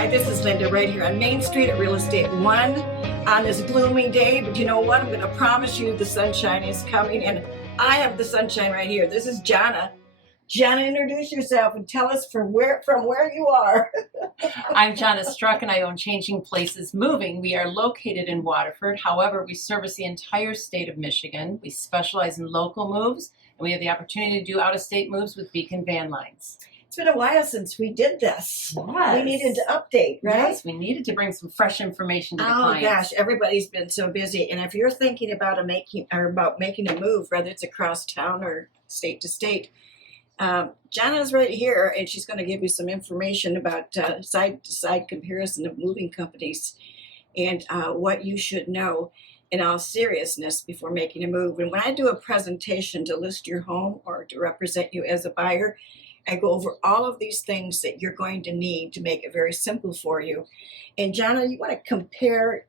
Hi, this is Linda right here on Main Street at Real Estate One on this gloomy day. But you know what? I'm going to promise you the sunshine is coming, and I have the sunshine right here. This is Johnna. Johnna, introduce yourself and tell us from where you are. I'm Johnna Struck, and I own Changing Places Moving. We are located in Waterford. However, we service the entire state of Michigan. We specialize in local moves, and we have the opportunity to do out-of-state moves with Beacon Van Lines. It's been a while since we did this. Yes. We needed to update, right? Yes, we needed to bring some fresh information to the Oh clients. gosh, everybody's been so busy. And if you're thinking about making a move, whether it's across town or state to state, Johnna's right here, and she's going to give you some information about side-to-side comparison of moving companies and what you should know in all seriousness before making a move. And when I do a presentation to list your home or to represent you as a buyer, I go over all of these things that you're going to need to make it very simple for you. And Johnna, you want to compare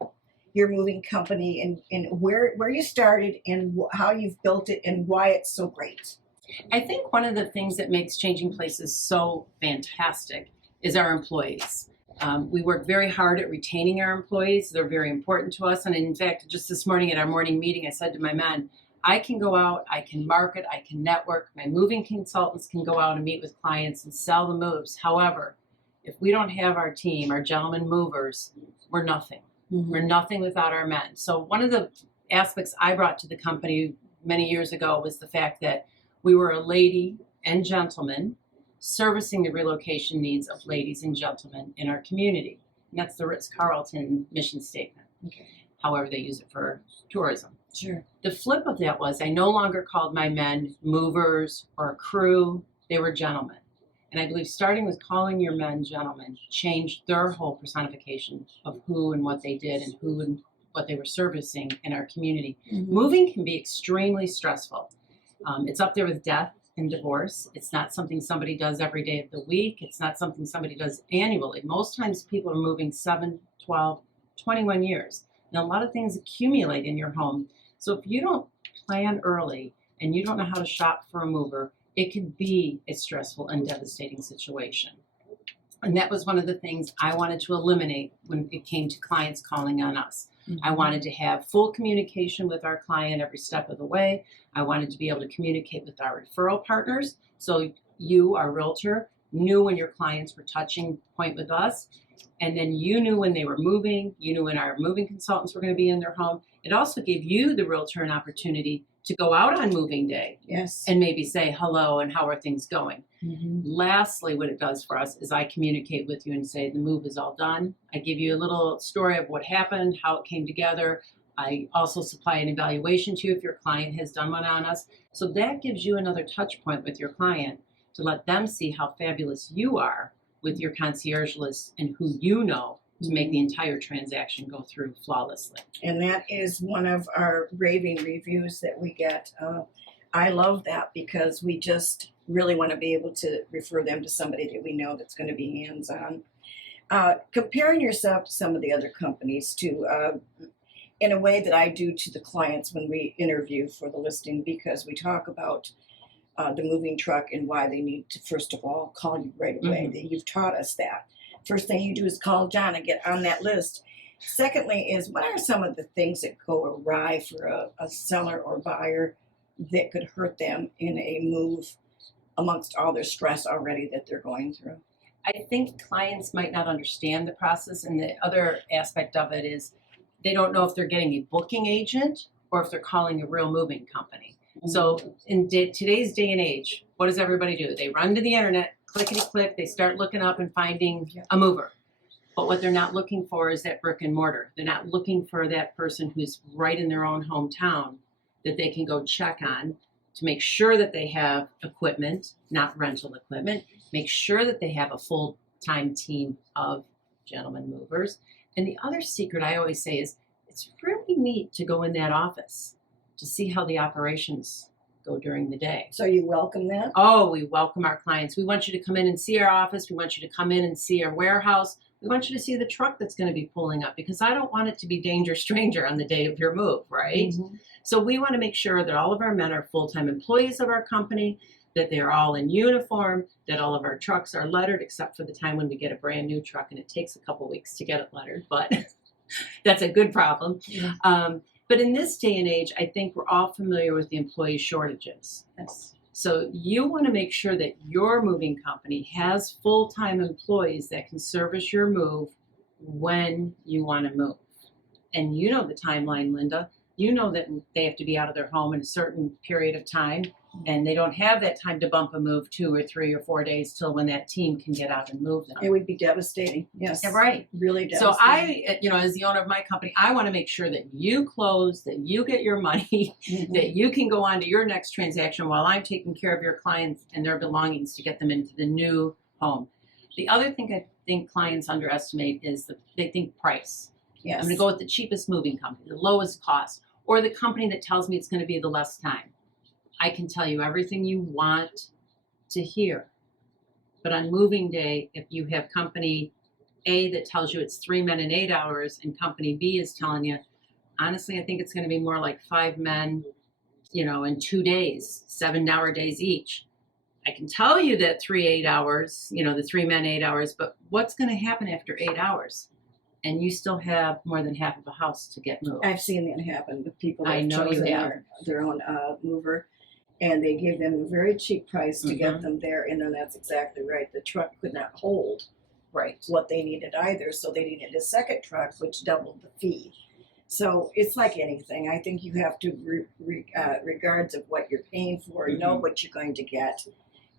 your moving company and where you started and how you've built it and why it's so great. I think one of the things that makes Changing Places so fantastic is our employees. We work very hard at retaining our employees. They're very important to us. And in fact, just this morning at our morning meeting, I said to my men, I can go out, I can market, I can network. My moving consultants can go out and meet with clients and sell the moves. However, if we don't have our team, our gentlemen movers, we're nothing. Mm-hmm. We're nothing without our men. So one of the aspects I brought to the company many years ago was the fact that we were a lady and gentleman servicing the relocation needs of ladies and gentlemen in our community. And that's the Ritz-Carlton mission statement. Okay. However, they use it for tourism. Sure. The flip of that was I no longer called my men movers or a crew. They were gentlemen. And I believe starting with calling your men gentlemen changed their whole personification of who and what they did and who and what they were servicing in our community. Mm-hmm. Moving can be extremely stressful. It's up there with death and divorce. It's not something somebody does every day of the week. It's not something somebody does annually. Most times people are moving 7, 12, 21 years. And a lot of things accumulate in your home. So if you don't plan early and you don't know how to shop for a mover, it could be a stressful and devastating situation. And that was one of the things I wanted to eliminate when it came to clients calling on us. Mm-hmm. I wanted to have full communication with our client every step of the way. I wanted to be able to communicate with our referral partners. So you, our realtor, knew when your clients were touching point with us. And then you knew when they were moving, you knew when our moving consultants were going to be in their home. It also gave you, the realtor, an opportunity to go out on moving day. Yes. And maybe say hello and how are things going. Mm-hmm. Lastly, what it does for us is I communicate with you and say the move is all done. I give you a little story of what happened, how it came together. I also supply an evaluation to you if your client has done one on us. So that gives you another touch point with your client to let them see how fabulous you are with your concierge list and who you know to make the entire transaction go through flawlessly. And that is one of our raving reviews that we get. I love that because we just really want to be able to refer them to somebody that we know that's going to be hands-on. Comparing yourself to some of the other companies in a way that I do to the clients when we interview for the listing, because we talk about the moving truck and why they need to, first of all, call you right away. Mm-hmm. You've taught us that. First thing you do is call John and get on that list. Secondly is, what are some of the things that go awry for a seller or buyer that could hurt them in a move amongst all their stress already that they're going through? I think clients might not understand the process, and the other aspect of it is they don't know if they're getting a booking agent or if they're calling a real moving company. Mm-hmm. So in today's day and age, what does everybody do? They run to the internet, clickety-click, they start looking up and finding a mover. But what they're not looking for is that brick and mortar. They're not looking for that person who's right in their own hometown that they can go check on to make sure that they have equipment, not rental equipment, make sure that they have a full-time team of gentlemen movers. And the other secret I always say is it's really neat to go in that office to see how the operations go during the day. So you welcome that? Oh, we welcome our clients. We want you to come in and see our office. We want you to come in and see our warehouse. We want you to see the truck that's going to be pulling up, because I don't want it to be danger stranger on the day of your move, right? Mhm. So we want to make sure that all of our men are full-time employees of our company, that they're all in uniform, that all of our trucks are lettered, except for the time when we get a brand new truck and it takes a couple weeks to get it lettered, but that's a good problem. Yeah. But in this day and age, I think we're all familiar with the employee shortages. Yes. So you want to make sure that your moving company has full-time employees that can service your move when you want to move. And you know the timeline, Linda. You know that they have to be out of their home in a certain period of time, and they don't have that time to bump a move 2 or 3 or 4 days till when that team can get out and move them. It would be devastating. Yes. Yeah, right. Really devastating. So I, as the owner of my company, I want to make sure that you close, that you get your money, Mhm. that you can go on to your next transaction while I'm taking care of your clients and their belongings to get them into the new home. The other thing I think clients underestimate is that they think price. Yes. I'm going to go with the cheapest moving company, the lowest cost, or the company that tells me it's going to be the less time. I can tell you everything you want to hear. But on moving day, if you have company A that tells you it's 3 men in 8 hours and company B is telling you, honestly, I think it's going to be more like 5 men, in 2 days, 7-hour days each. I can tell you that 3 8 hours, the 3 men 8 hours, but what's going to happen after 8 hours? And you still have more than half of a house to get moved. I've seen that happen with people that I have know you chosen have. their own mover, and they give them a very cheap price to get Mhm. them there, and then that's exactly right. The truck could not hold Right. what they needed either, so they needed a second truck, which doubled the fee. So it's like anything. I think you have to regards of what you're paying for, know Mhm. what you're going to get,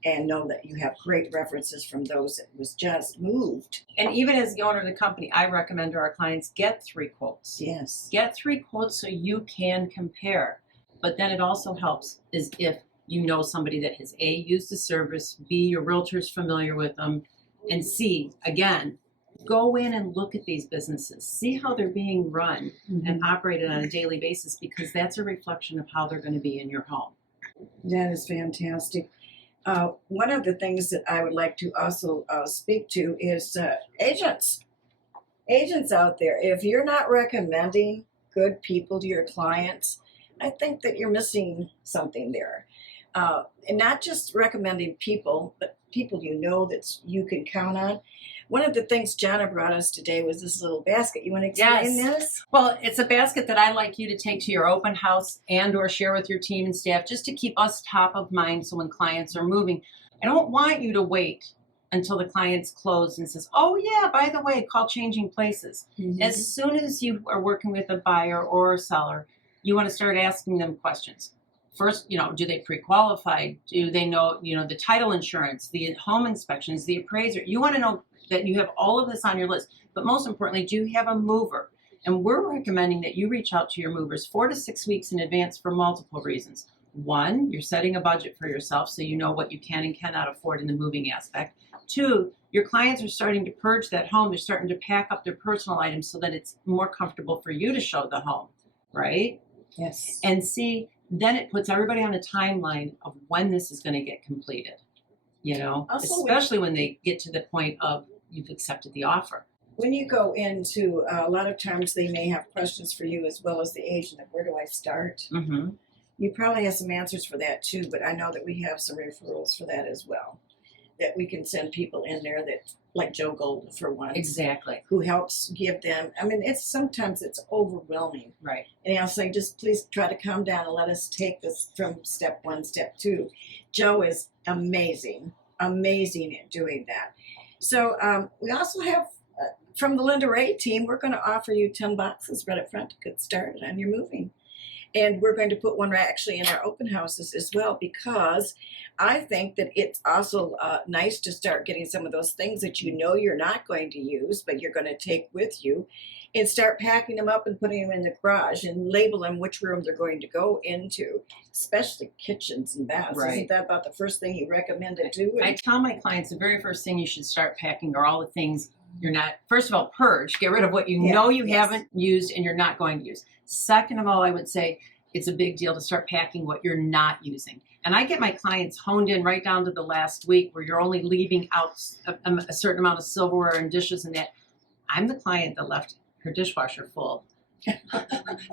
and know that you have great references from those that was just moved. And even as the owner of the company, I recommend to our clients get 3 quotes. Yes. Get 3 quotes so you can compare. But then it also helps is if you know somebody that has A, used the service, B, your realtor's familiar with them, and C, again, go in and look at these businesses. See how they're being run and operated on a daily basis, because that's a reflection of how they're going to be in your home. That is fantastic. One of the things that I would like to also speak to is agents. Agents out there, if you're not recommending good people to your clients, I think that you're missing something there. And not just recommending people, but people that you can count on. One of the things Johnna brought us today was this little basket. You want to explain Yes. this? Well, it's a basket that I like you to take to your open house and or share with your team and staff, just to keep us top of mind. So when clients are moving, I don't want you to wait until the client's closed and says, oh yeah, by the way, call Changing Places. As soon as you are working with a buyer or a seller, you want to start asking them questions. First, do they pre-qualify? Do they know, the title insurance, the home inspections, the appraiser? You want to know that you have all of this on your list. But most importantly, do you have a mover? And we're recommending that you reach out to your movers 4 to 6 weeks in advance for multiple reasons. One, you're setting a budget for yourself so you know what you can and cannot afford in the moving aspect. 2, your clients are starting to purge that home. They're starting to pack up their personal items so that it's more comfortable for you to show the home, right? Yes. And C, then it puts everybody on a timeline of when this is going to get completed, Also, especially when they get to the point of you've accepted the offer. when you go into, a lot of times they may have questions for you as well as the agent of where do I start? Mm-hmm. You probably have some answers for that too, but I know that we have some referrals for that as well. That we can send people in there that, like Joe Golden for one, Exactly. who helps give them. I mean, sometimes it's overwhelming, Right. and I'll say, just please try to calm down and let us take this from step 1, step 2. Joe is amazing at doing that. So we also have from the Linda Rea team, we're going to offer you 10 boxes right up front to get started on your moving. And we're going to put one actually in our open houses as well, because I think that it's also nice to start getting some of those things that you're not going to use, but you're going to take with you, and start packing them up and putting them in the garage and label them which room they're going to go into, especially kitchens and baths. Right. Isn't that about the first thing you recommend to do? I tell my clients the very first thing you should start packing are all the things you're not. First of all, purge, get rid of what you know you haven't used and you're not going to use. Second of all, I would say it's a big deal to start packing what you're not using. And I get my clients honed in right down to the last week where you're only leaving out a certain amount of silverware and dishes and that. I'm the client that left her dishwasher full.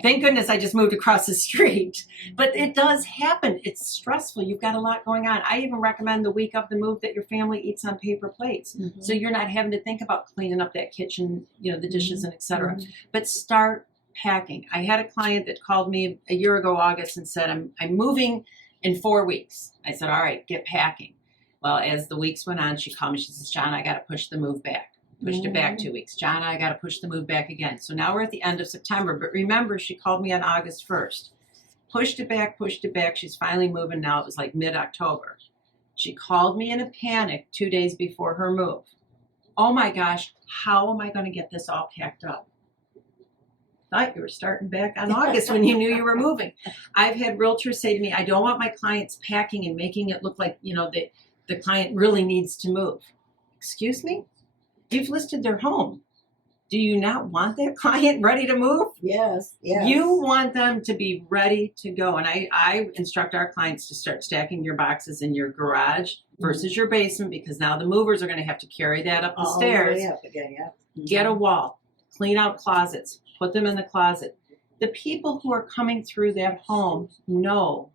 Thank goodness I just moved across the street. But it does happen. It's stressful. You've got a lot going on. I even recommend the week of the move that your family eats on paper plates. Mhm. So you're not having to think about cleaning up that kitchen, you know, the dishes and et cetera. But start packing. I had a client that called me a year ago, August, and said, I'm moving in 4 weeks. I said, all right, get packing. Well, as the weeks went on, she called me. She says, Johnna, I got to push the move back. Pushed it back 2 weeks. Johnna, I got to push the move back again. So now we're at the end of September. But remember, she called me on August 1st. Pushed it back, pushed it back. She's finally moving now. It was like mid-October. She called me in a panic 2 days before her move. Oh my gosh, how am I going to get this all packed up? Thought you were starting back on August when you knew you were moving. I've had realtors say to me, I don't want my clients packing and making it look like, you know, the client really needs to move. Excuse me? You've listed their home. Do you not want that client ready to move? Yes, yes. You want them to be ready to go. And I instruct our clients to start stacking your boxes in your garage versus your basement, because now the movers are going to have to carry that up the All stairs. the way up again, yeah. Get a wall, clean out closets, put them in the closet. The people who are coming through that home know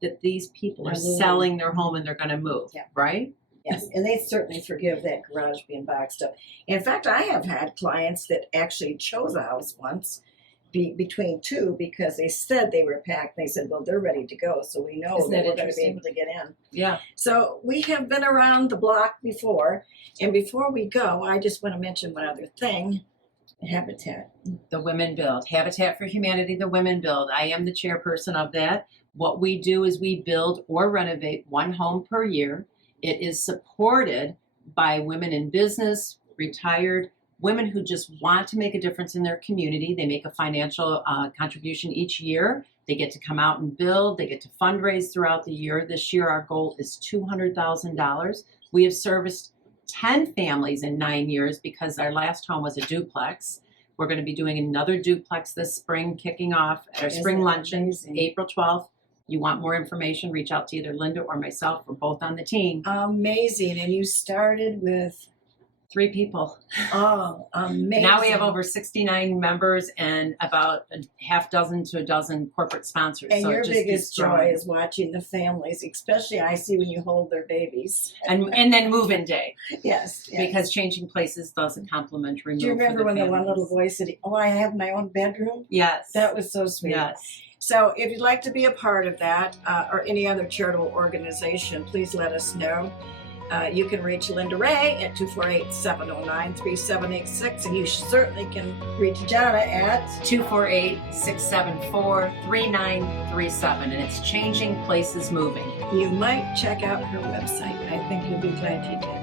that these people are selling their home and they're going to move, right? Yes, and they certainly forgive that garage being boxed up. In fact, I have had clients that actually chose a house once between two because they said they were packed. They said, well, they're ready to go, so we know that we're going to be able to get in. Yeah. So we have been around the block before, and before we go, I just want to mention one other thing. Habitat. The Women Build. Habitat for Humanity, the Women Build. I am the chairperson of that. What we do is we build or renovate one home per year. It is supported by women in business, retired, women who just want to make a difference in their community. They make a financial contribution each year. They get to come out and build. They get to fundraise throughout the year. This year, our goal is $200,000. We have serviced 10 families in 9 years because our last home was a duplex. We're going to be doing another duplex this spring, kicking off at our spring luncheon, April 12th. You want more information, reach out to either Linda or myself. We're both on the team. Amazing. And you started with 3 people. Oh, amazing. Now we have over 69 members and about a half dozen to a dozen corporate sponsors. And so your it just biggest keeps growing. joy is watching the families, especially I see when you hold their babies. And then move-in day. Yes. Because Changing Places does a complimentary move. Do you remember when the one little families. boy said, oh, I have my own bedroom? Yes. That was so sweet. Yes. So if you'd like to be a part of that or any other charitable organization, please let us know. You can reach Linda Rea at 248-709-3786, and you certainly can reach Johnna at 248-674-3937, and it's Changing Places Moving. You might check out her website. I think you'll be glad you did.